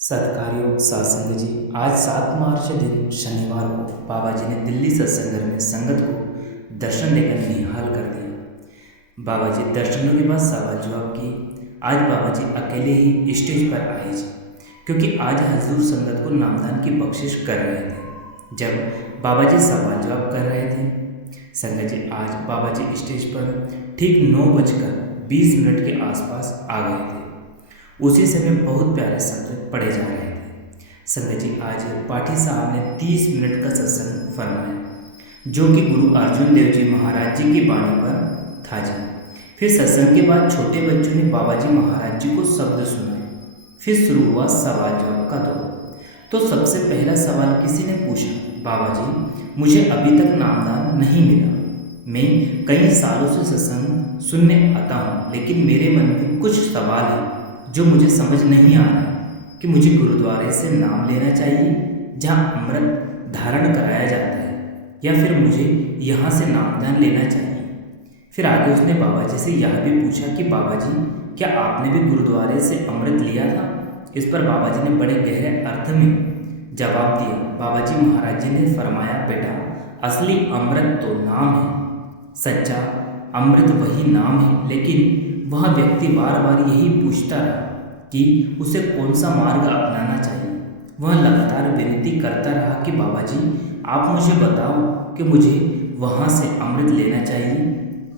सत्कार्यों सत्संग जी। आज 7 मार्च दिन शनिवार को बाबा जी ने दिल्ली सत्संग घर में संगत को दर्शन देकर निहाल कर दिया। बाबा जी दर्शनों के बाद सवाल जवाब की। आज बाबा जी अकेले ही स्टेज पर आए जी, क्योंकि आज हजूर संगत को नामदान की बख्शिश कर रहे थे। जब बाबा जी सवाल जवाब कर रहे थे, संगत जी आज बाबा जी स्टेज पर ठीक 9:20 के आसपास आ गए थे। उसी समय बहुत प्यारे शब्द पढ़े जा रहे थे। संगत जी आज पाठी साहब ने 30 मिनट का सत्संग फरमाया, जो कि गुरु अर्जुन देव जी महाराज जी की वाणी पर था जी। फिर सत्संग के बाद छोटे बच्चों ने बाबा जी महाराज जी को शब्द सुनाए। फिर शुरू हुआ सवाल जवाब का दौर। तो सबसे पहला सवाल किसी ने पूछा, बाबा जी मुझे अभी तक नामदान नहीं मिला। मैं कई सालों से सत्संग सुनने आता हूँ, लेकिन मेरे मन में कुछ सवाल हैं जो मुझे समझ नहीं आ रहा है कि मुझे गुरुद्वारे से नाम लेना चाहिए जहाँ अमृत धारण कराया जाता है, या फिर मुझे यहाँ से नामदान लेना चाहिए। फिर आगे उसने बाबा जी से यह भी पूछा कि बाबा जी क्या आपने भी गुरुद्वारे से अमृत लिया था। इस पर बाबा जी ने बड़े गहरे अर्थ में जवाब दिया। बाबा जी महाराज जी ने फरमाया, बेटा असली अमृत तो नाम है, सच्चा अमृत वही नाम है। लेकिन वह व्यक्ति बार बार यही पूछता रहा कि उसे कौन सा मार्ग अपनाना चाहिए। वह लगातार विनती करता रहा कि बाबा जी आप मुझे बताओ कि मुझे वहाँ से अमृत लेना चाहिए।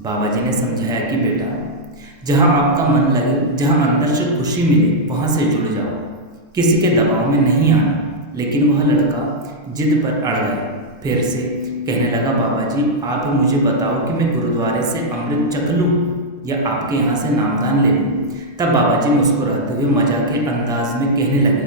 बाबा जी ने समझाया कि बेटा जहाँ आपका मन लगे, जहाँ अंदर से खुशी मिले, वहाँ से जुड़ जाओ, किसी के दबाव में नहीं आना। लेकिन वह लड़का जिद पर अड़ गया। फिर से कहने लगा, बाबा जी आप ही मुझे बताओ कि मैं गुरुद्वारे से अमृत चख लूँ या आपके यहाँ से नामदान ले लूँ। तब बाबा जी मुस्कुराते हुए मजाक के अंदाज में कहने लगे,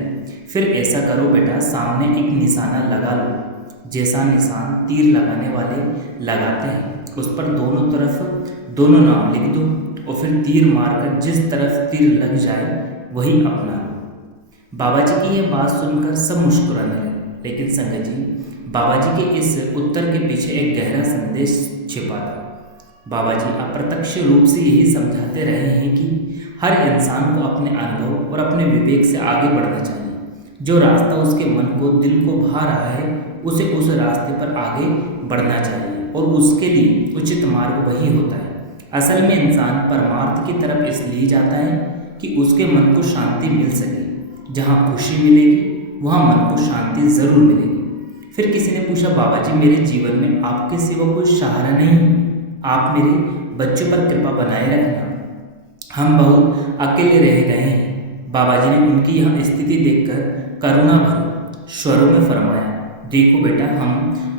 फिर ऐसा करो बेटा, सामने एक निशाना लगा लो, जैसा निशान तीर लगाने वाले लगाते हैं, उस पर दोनों तरफ दोनों नाम लिख दो और फिर तीर मारकर जिस तरफ तीर लग जाए वही अपना लो। बाबा जी की यह बात सुनकर सब मुस्कुराने लगे। लेकिन संगत जी बाबा जी के इस उत्तर के पीछे एक गहरा संदेश छिपा था। बाबा जी अप्रत्यक्ष रूप से यही समझाते रहे हैं कि हर इंसान को अपने अनुभव और अपने विवेक से आगे बढ़ना चाहिए। जो रास्ता उसके मन को दिल को भा रहा है, उसे उस रास्ते पर आगे बढ़ना चाहिए और उसके लिए उचित मार्ग वही होता है। असल में इंसान परमार्थ की तरफ इसलिए जाता है कि उसके मन को शांति मिल सके। जहाँ खुशी मिलेगी वहाँ मन को शांति ज़रूर मिलेगी। फिर किसी ने पूछा, बाबा जी मेरे जीवन में आपके सिवा कोई सहारा नहीं, आप मेरे बच्चों पर कृपा बनाए रखना, हम बहुत अकेले रह गए हैं। बाबा जी ने उनकी यह स्थिति देखकर करुणा भरे स्वरों में फरमाया, देखो बेटा हम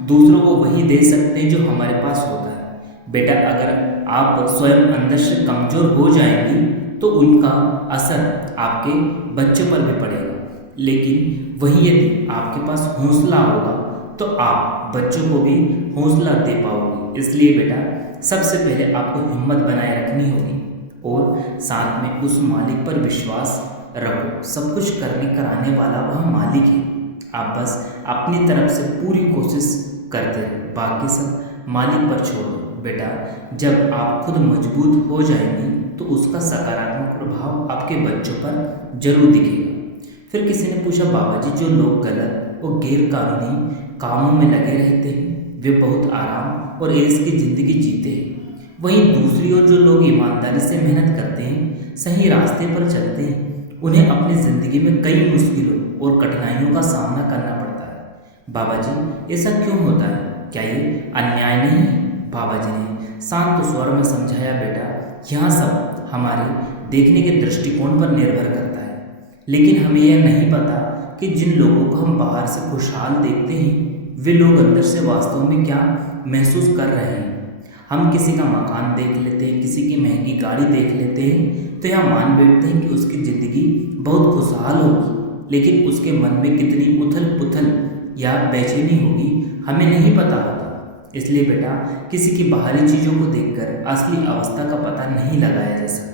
दूसरों को वही दे सकते हैं जो हमारे पास होता है। बेटा अगर आप स्वयं अंदर से कमज़ोर हो जाएंगी तो उनका असर आपके बच्चों पर भी पड़ेगा। लेकिन वही यदि आपके पास हौसला होगा तो आप बच्चों को भी हौसला दे पाओगे। इसलिए बेटा सबसे पहले आपको हिम्मत बनाए रखनी होगी और साथ में उस मालिक पर विश्वास रखो। सब कुछ करने कराने वाला वह मालिक है, आप बस अपनी तरफ से पूरी कोशिश करते रहो, बाकी सब मालिक पर छोड़ दो। बेटा जब आप खुद मजबूत हो जाएंगी तो उसका सकारात्मक प्रभाव आपके बच्चों पर जरूर दिखेगा। फिर किसी ने पूछा, बाबा जी जो लोग गलत और गैर कानूनी कामों में लगे रहते हैं वे बहुत आराम और ऐश की ज़िंदगी जीते हैं, वहीं दूसरी ओर जो लोग ईमानदारी से मेहनत करते हैं, सही रास्ते पर चलते हैं, उन्हें अपनी ज़िंदगी में कई मुश्किलों और कठिनाइयों का सामना करना पड़ता है। बाबा जी ऐसा क्यों होता है, क्या ये अन्याय नहीं है? बाबा जी ने शांत स्वर में समझाया, बेटा यह सब हमारे देखने के दृष्टिकोण पर निर्भर करता है। लेकिन हमें यह नहीं पता कि जिन लोगों को हम बाहर से खुशहाल देखते हैं वे लोग अंदर से वास्तव में क्या महसूस कर रहे हैं। हम किसी का मकान देख लेते हैं, किसी की महंगी गाड़ी देख लेते हैं तो यह मान बैठते हैं कि उसकी ज़िंदगी बहुत खुशहाल होगी, लेकिन उसके मन में कितनी उथल पुथल या बेचैनी होगी हमें नहीं पता होता। इसलिए बेटा किसी की बाहरी चीज़ों को देखकर असली अवस्था का पता नहीं लगाया जा सकता।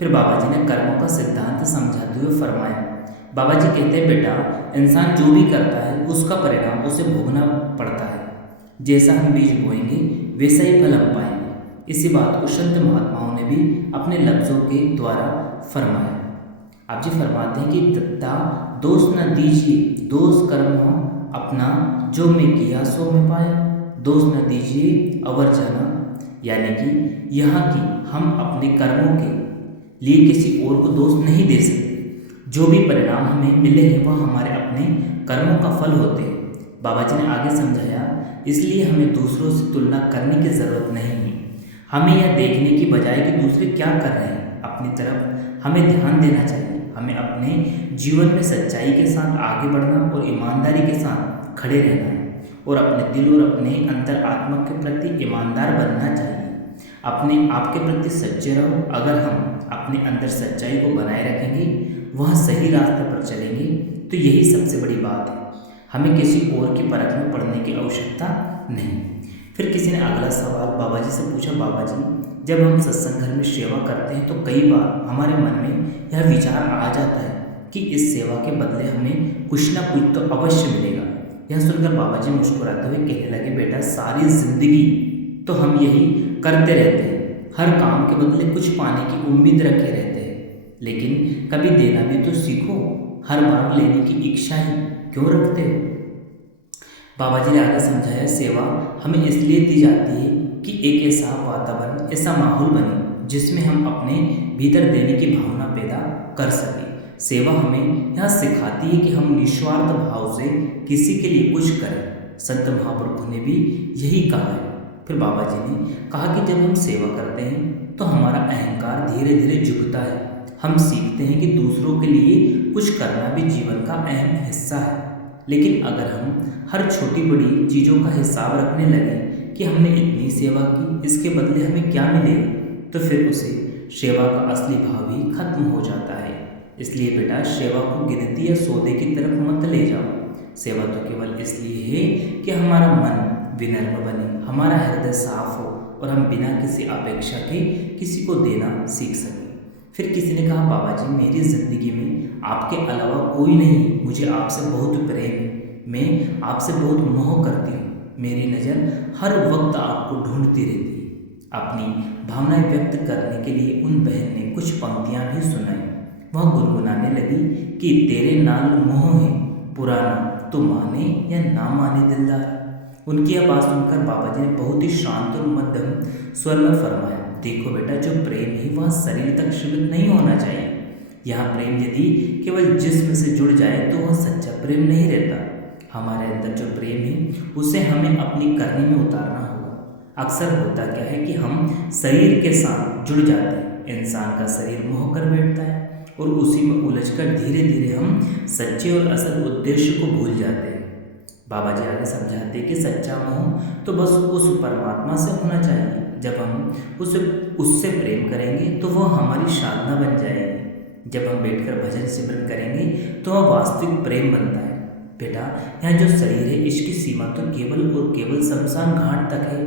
फिर बाबा जी ने कर्मों का सिद्धांत समझाते हुए फरमाया, बाबा जी कहते हैं, बेटा इंसान जो भी करता है उसका परिणाम उसे भोगना पड़ता है। जैसा हम बीज बोएंगे वैसा ही फल हम पाएंगे। इसी बात को संत महात्माओं ने भी अपने लफ्ज़ों के द्वारा फरमाया। आप जी फरमाते हैं कि दत्ता दोष न दीजिए, दोष कर्म हो अपना, जो मैं किया सो मैं पाया, दोष न दीजिए अवर जाना। यानी कि यहाँ की हम अपने कर्मों के लिए किसी और को दोष नहीं दे सकते। जो भी परिणाम हमें मिले हैं वह हमारे अपने कर्मों का फल होते हैं। बाबा जी ने आगे समझाया, इसलिए हमें दूसरों से तुलना करने की ज़रूरत नहीं है। हमें यह देखने की बजाय कि दूसरे क्या कर रहे हैं, अपनी तरफ हमें ध्यान देना चाहिए। हमें अपने जीवन में सच्चाई के साथ आगे बढ़ना और ईमानदारी के साथ खड़े रहना है और अपने दिल और अपने अंतर आत्मा के प्रति ईमानदार बनना चाहिए। अपने आप के प्रति सच्चे रहो। अगर हम अपने अंदर सच्चाई को बनाए रखेंगे, वह सही रास्ते पर चलेंगे, तो यही सबसे बड़ी बात है। हमें किसी और की परख में पड़ने की आवश्यकता नहीं। फिर किसी ने अगला सवाल बाबा जी से पूछा, बाबा जी जब हम सत्संग घर में सेवा करते हैं तो कई बार हमारे मन में यह विचार आ जाता है कि इस सेवा के बदले हमें कुछ ना कुछ तो अवश्य मिलेगा। यह सुनकर बाबा जी मुस्कुराते हुए कहने लगे, बेटा सारी जिंदगी तो हम यही करते रहते हैं, हर काम के बदले कुछ पाने की उम्मीद रखे रहते हैं, लेकिन कभी देना भी तो सीखो। हर बार लेने की इच्छा ही क्यों रखते हो? बाबा जी ने आगे समझाया, सेवा हमें इसलिए दी जाती है कि एक ऐसा वातावरण, ऐसा माहौल बने जिसमें हम अपने भीतर देने की भावना पैदा कर सकें। सेवा हमें यह सिखाती है कि हम निस्वार्थ भाव से किसी के लिए कुछ करें। संत महाप्रभु ने भी यही कहा है। फिर बाबा जी ने कहा कि जब हम सेवा करते हैं तो हमारा अहंकार धीरे धीरे झुकता है। हम सीखते हैं कि दूसरों के लिए कुछ करना भी जीवन का अहम हिस्सा है। लेकिन अगर हम हर छोटी बड़ी चीज़ों का हिसाब रखने लगे कि हमने इतनी सेवा की, इसके बदले हमें क्या मिलेगा, तो फिर उसे सेवा का असली भाव ही खत्म हो जाता है। इसलिए बेटा सेवा को गिनती या सौदे की तरफ मत ले जाओ। सेवा तो केवल इसलिए है कि हमारा मन विनम्र बने, हमारा हृदय साफ हो और हम बिना किसी अपेक्षा के किसी को देना सीख सकें। फिर किसी ने कहा, बाबा जी मेरी ज़िंदगी में आपके अलावा कोई नहीं, मुझे आपसे बहुत प्रेम है, मैं आपसे बहुत मोह करती हूँ। मेरी नज़र हर वक्त आपको ढूंढती रहती है। अपनी भावनाएं व्यक्त करने के लिए उन बहन ने कुछ पंक्तियाँ भी सुनाई। वह गुनगुनाने लगी कि तेरे नाल मोह है पुराना, तो माने या ना माने दिलदार। उनकी यह बात सुनकर बाबा जी ने बहुत ही शांत और मध्यम स्वर में फरमाया, देखो बेटा जो प्रेम है वह शरीर तक सीमित नहीं होना चाहिए। यह प्रेम यदि केवल जिस्म से जुड़ जाए तो वह सच्चा प्रेम नहीं रहता। हमारे अंदर जो प्रेम है उसे हमें अपनी करनी में उतारना होगा। अक्सर होता क्या है कि हम शरीर के साथ जुड़ जाते हैं, इंसान का शरीर मोह कर बैठता है और उसी में उलझकर धीरे धीरे हम सच्चे और असल उद्देश्य को भूल जाते हैं। बाबा जी आगे समझाते कि सच्चा मोह तो बस उस परमात्मा से होना चाहिए। जब हम उससे प्रेम करेंगे तो वह हमारी साधना बन जाएगी। जब हम बैठकर भजन सिमरन करेंगे तो वह वास्तविक प्रेम बनता है। बेटा यह जो शरीर है इसकी सीमा तो केवल और केवल शमशान घाट तक है,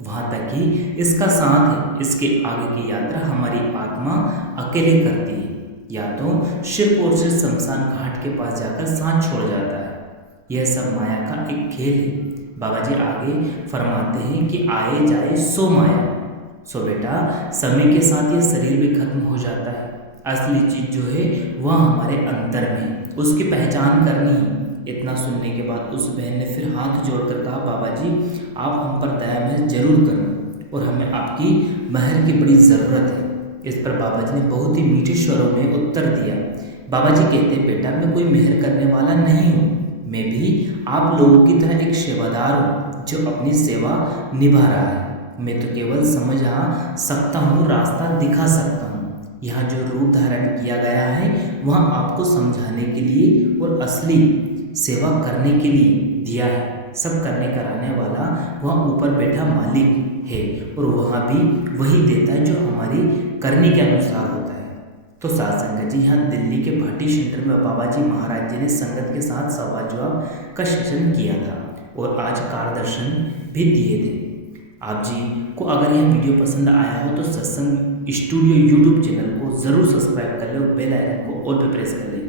वहाँ तक ही इसका साथ है। इसके आगे की यात्रा हमारी आत्मा अकेले करती है, या तो सिर्फ और सिर्फ शमशान घाट के पास जाकर सांस छोड़ जाता है। यह सब माया का एक खेल है। बाबा जी आगे फरमाते हैं कि आए जाए सो माया। सो बेटा समय के साथ ये शरीर भी खत्म हो जाता है। असली चीज़ जो है वह हमारे अंतर में, उसकी पहचान करनी है। इतना सुनने के बाद उस बहन ने फिर हाथ जोड़कर कहा, बाबा जी आप हम पर दया महज जरूर करना और हमें आपकी महर की बड़ी ज़रूरत है। इस पर बाबा जी ने बहुत ही मीठे स्वरों में उत्तर दिया। बाबा जी कहते, बेटा मैं कोई मेहर करने वाला नहीं हूँ, मैं भी आप लोगों की तरह एक सेवादार हूँ जो अपनी सेवा निभा रहा है। मैं तो केवल समझा सकता हूँ, रास्ता दिखा सकता हूँ। यहाँ जो रूप धारण किया गया है वह आपको समझाने के लिए और असली सेवा करने के लिए दिया है। सब करने कराने वाला वह ऊपर बैठा मालिक है और वहाँ भी वही देता है जो हमारी करने के अनुसार होता है। तो साथ संगत जी यहाँ दिल्ली के भाटी सेंटर में बाबा जी महाराज जी ने संगत के साथ सवाल जवाब का सेशन किया था और आज कार दर्शन भी दिए थे। आप जी को अगर यह वीडियो पसंद आया हो तो सत्संग स्टूडियो यूट्यूब चैनल को ज़रूर सब्सक्राइब कर ले और बेल आइकन को ऑल पे प्रेस कर ले।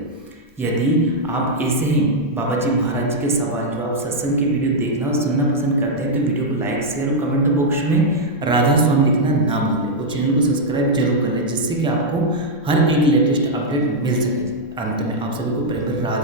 यदि आप ऐसे ही बाबा जी महाराज जी के सवाल जवाब सत्संग के वीडियो देखना और सुनना पसंद करते हैं तो वीडियो को लाइक शेयर और कमेंट बॉक्स में राधा स्वामी लिखना ना भूलें। चैनल को सब्सक्राइब जरूर कर लें, जिससे कि आपको हर एक लेटेस्ट अपडेट मिल सके। अंत में आप सभी को प्रेम राधा।